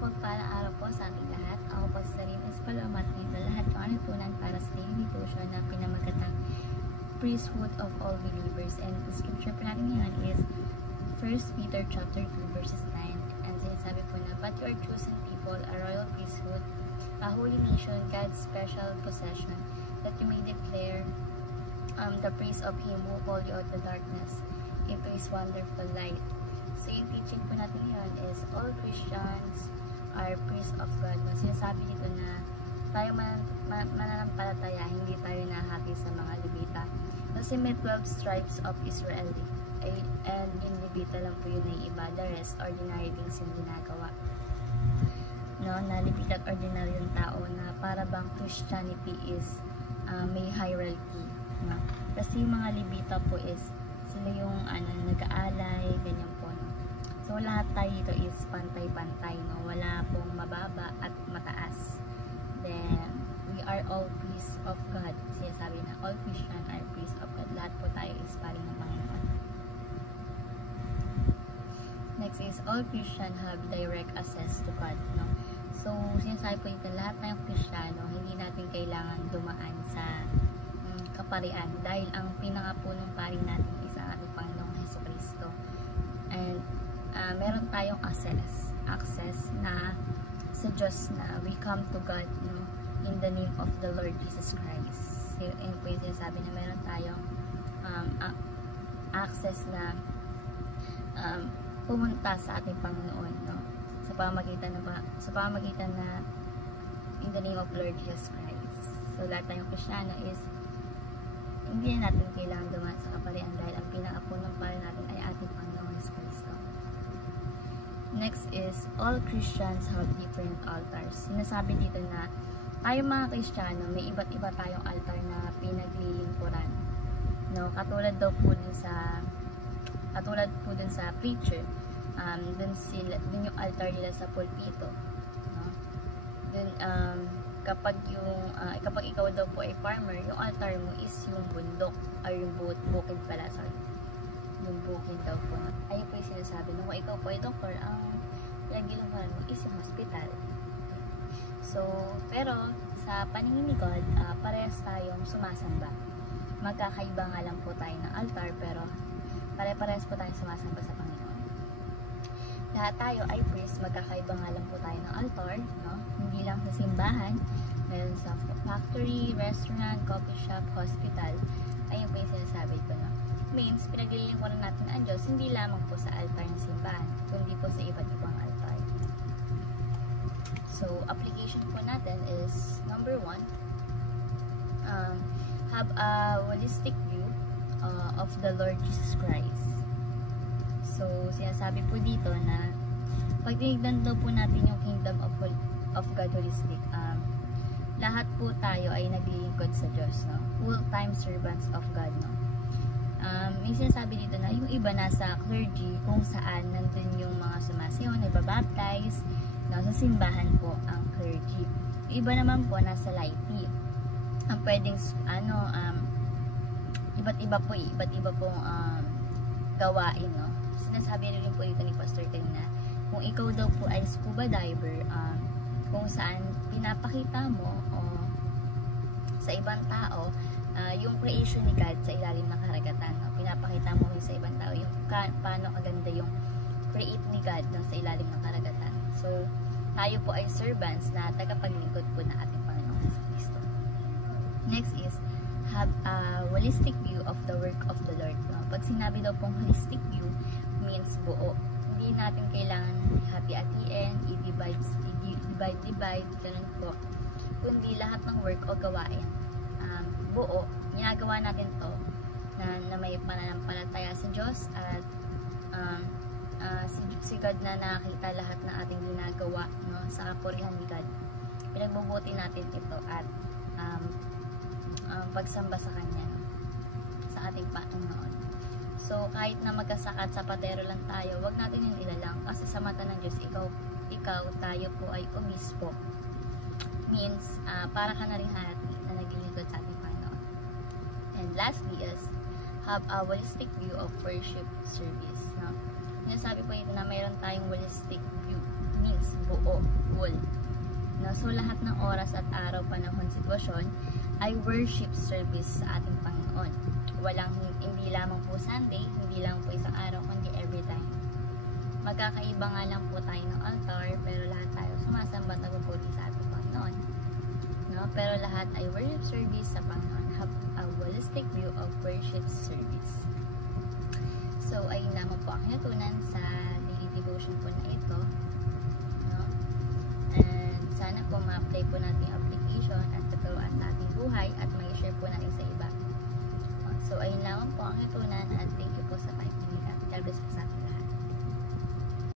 mapagpalang araw po sa ating lahat. Ako po si Sarin Espalomat na lahat yung anipunan para sa daily devotion na pinamagatang priesthood of all believers. And the scripture po natin ngayon is 1 Peter chapter 2 verses 9. And sinasabi po na, "But you are chosen people, a royal priesthood, a holy nation, God's special possession, that you may declare the praise of Him who called you out of the darkness into His wonderful light." So yung teaching po natin ngayon is all Christians are priests of God. No? Sinasabi dito na tayo mananampalataya, hindi tayo nahati sa mga Levita. Kasi may 12 tribes of Israel. And yung Levita lang po yun ay iba. The rest, ordinary things yung ginagawa. No? Na Levita at ordinary yung tao na para bang Christianity is may hierarchy. No? Kasi yung mga Levita po is sila yung nag-aalay, ganyan po. No? So lahat tayo dito is pantay-pantay. No? Wala pong mababa at mataas. Then, we are all priests of God. Sinasabi na all Christian are priests of God. Lahat po tayo is paring ng Panginoon. Next is all Christian have direct access to God. No? So, sinasabi po dito, lahat tayong Kristiyano, hindi natin kailangan dumaan sa kaparian dahil ang pinakapunong paring natin is ang ating Panginoong Hesukristo. And meron tayong access na sa Diyos na we come to God, no, in the name of the Lord Jesus Christ. So, and po yung sinasabi na meron tayong access na pumunta sa ating Panginoon, no, sa pamamagitan na in the name of Lord Jesus Christ. So lahat tayong Kristiyano is hindi natin kailangan dumaan sa kaparian dahil ang pinakapunong parin natin ay ating Panginoong Jesucristo. Next is, all Christians have different altars. Sinasabi dito na tayo mga Kristiyano, may iba't iba tayong altar na pinaglilingkuran. No? Katulad po dun sa preacher, dun yung altar nila sa pulpito. No? Dun, kapag ikaw daw po ay farmer, yung altar mo is yung bundok ay yung bukid pala, sorry. Yung bukid daw po. Ayun po yung sinasabi no, kung ikaw po ay doktor, ang pinagilingkuran mo is yung hospital. So, pero sa paningin ni God, parehas tayong sumasamba. Magkakaiba nga lang po tayo ng altar, pero pare-parehas po tayong sumasamba sa Panginoon. Lahat tayo ay priest, magkakaiba nga lang po tayo ng altar, no? Hindi lang sa simbahan, meron sa factory, restaurant, coffee shop, hospital. Ayun po yung sinasabi ko, no? Means, pinaglilingkuran natin ang Diyos, hindi lamang po sa altar ng simbahan, kundi po sa iba't ibang altar. So, application po natin is, number 1, have a holistic view of the Lord Jesus Christ. So, sinasabi po dito na pag tinignan daw po natin yung kingdom of God holistic, lahat po tayo ay naglilingkod sa Diyos, no? Full-time servants of God, no? May sinasabi dito na yung iba nasa clergy kung saan nandun yung mga sumasayaw, nagbabaptize, nasa simbahan po ang clergy. Yung iba naman po nasa laity. Ang pwedeng iba't iba pong gawain, no? Sinasabi rin po dito ni Pastor kanina, kung ikaw daw po ay scuba diver, kung saan pinapakita mo sa ibang tao yung creation ni God sa ilalim ng karagatan, no? Pinapakita mo sa ibang tao yung paano kaganda yung create ni God sa ilalim ng karagatan. So, tayo po ay servants na tagapaglingkod po ng ating Panginoong Jesucristo. Next is, have a holistic view of the work of the Lord. No? Pag sinabi daw pong holistic view, means buo. Hindi natin kailangan hati-hatiin, i-divide, ganun po. Kundi lahat ng work o gawain, buo, ginagawa natin to na may pananampalataya sa Diyos at si God na nakakita lahat ng ating ginagawa, no, sa kapurihan ni God. Pinagbubuti natin ito at pagsamba sa Kanya, sa ating Panginoon. So, kahit na magkasakat sa patero lang tayo, wag natin yung ilalang kasi sa mata ng Diyos, tayo po ay obispo. Means, para ka na rin hati na naglilingkod sa ating Panginoon. And lastly is, have a holistic view of worship service. No? Sinasabi po ito na mayroon tayong holistic view means buo, whole. No? So lahat ng oras at araw, panahon, sitwasyon ay worship service sa ating Panginoon. Hindi lamang po Sunday, hindi lang po isang araw, kundi every time. Magkakaiba nga lang po tayo ng altar, pero lahat tayo sumasamba at nagpuputi sa ating Panginoon. No? Pero lahat ay worship service sa Panginoon. Have a holistic view of worship service. So, ayun naman po ang natutunan sa daily devotion po na ito. No? And sana po ma-apply po natin yung application at katuruan sa ating buhay at may-share po natin sa iba. So, ayun naman po ang natutunan at thank you po sa pakikinig at God bless po sa ating lahat.